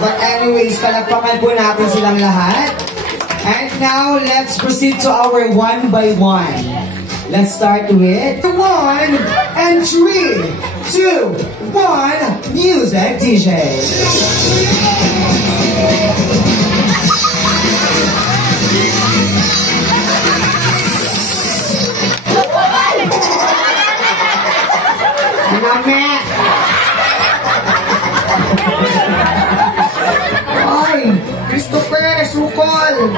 But anyways, palakpakan po natin silang lahat. And now, let's proceed to our one by one. Let's start with 1 and 3, 2, 1, music DJ. Mamet! Ay, Christopher, sukol!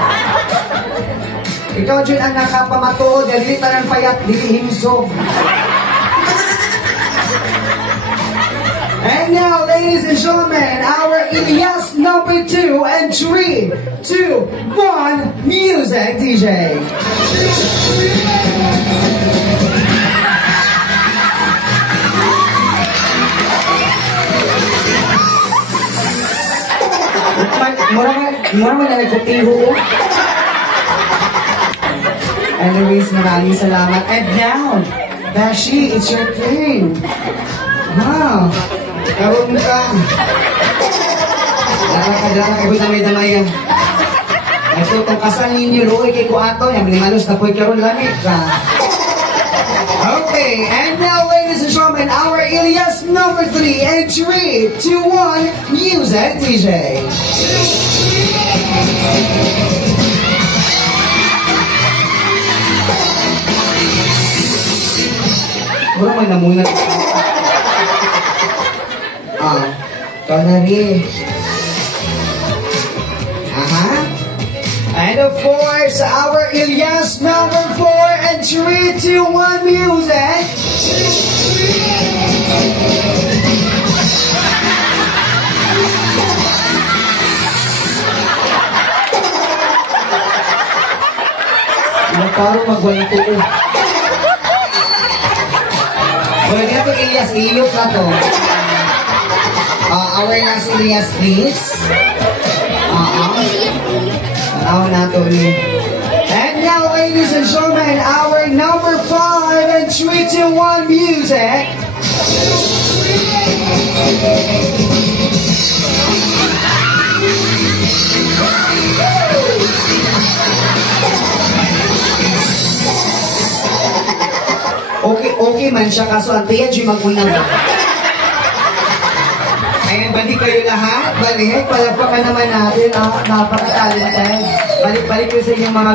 Ikaw dyan ang nakapamato, dalita ng payat, dilihimso. And now, ladies and gentlemen, our Elias number 2 and 3, 2, 1, music DJ. Mura mo na nagkutiho. Anyways, maraming salamat. And now, Dashi, it's your turn. Wow. Karoon ka. Dala ka, damay-damay yan. Ito, itong kasal ninyo, luoy kay Kuato, yung minimalos na po'y karoon lamig ka. Okay, and now, ladies and gentlemen, our Elias number 3 and 3, 2, 1, music DJ. Mura may namunat. Tonari. And of course, our Elias number 4 and 3, 2, 1, music. Parang magwalito ko. Wala dito Elias, iyot na to. Our last Elias, please. Tanaw na to ulit. And now, ladies and gentlemen, our number 5 and 3, 2, 1, music. Okay man siya, kaso ang tiyan siya mag-unang. Ayan, balik kayo lahat. Balik, palagpakan naman natin. Napaka-talented. Balik-balik kayo sa inyong mga